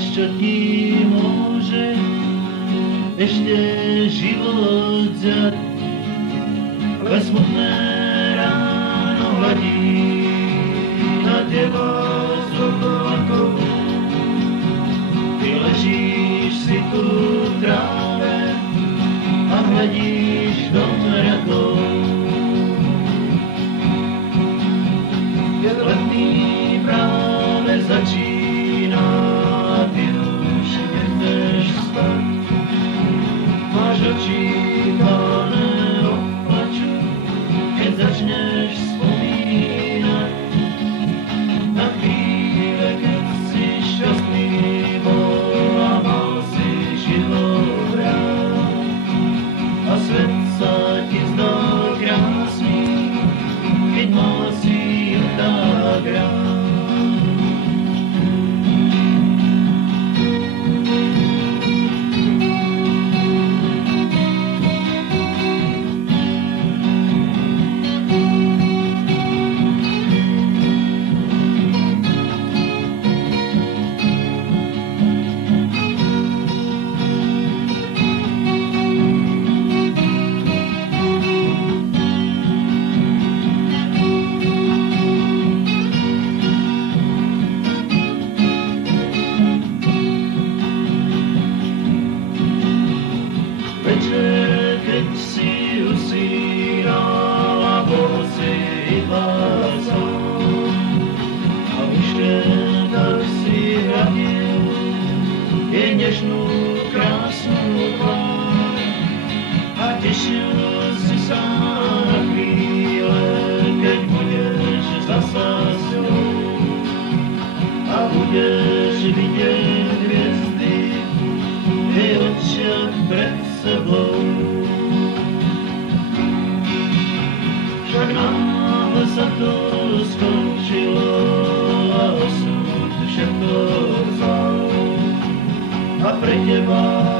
čo ti môže ešte život vziať. Len smutné ráno hladí na teba z oblakov. Ty ležíš si tu v tráve a hľadíš do mrakov. Letný práve začína a ty už nechceš spať. Máš oči plné od plaču, keď začneš spomínať na chvíle, keď si šťastný bol a mal si život rád. A svet sa ti zdal krásny, keď mal si ju tak rád. Večer, keď si usínal a bol si plácol a už tak si hľadil jej nežnú, krásnu tvár a tešil si sa na chvíle, keď budeš zasa s ňou a budeš vidieť hviezdy v jej očiach pred sebou. Však náhle sa to skončilo a osud všetko vzal a pre teba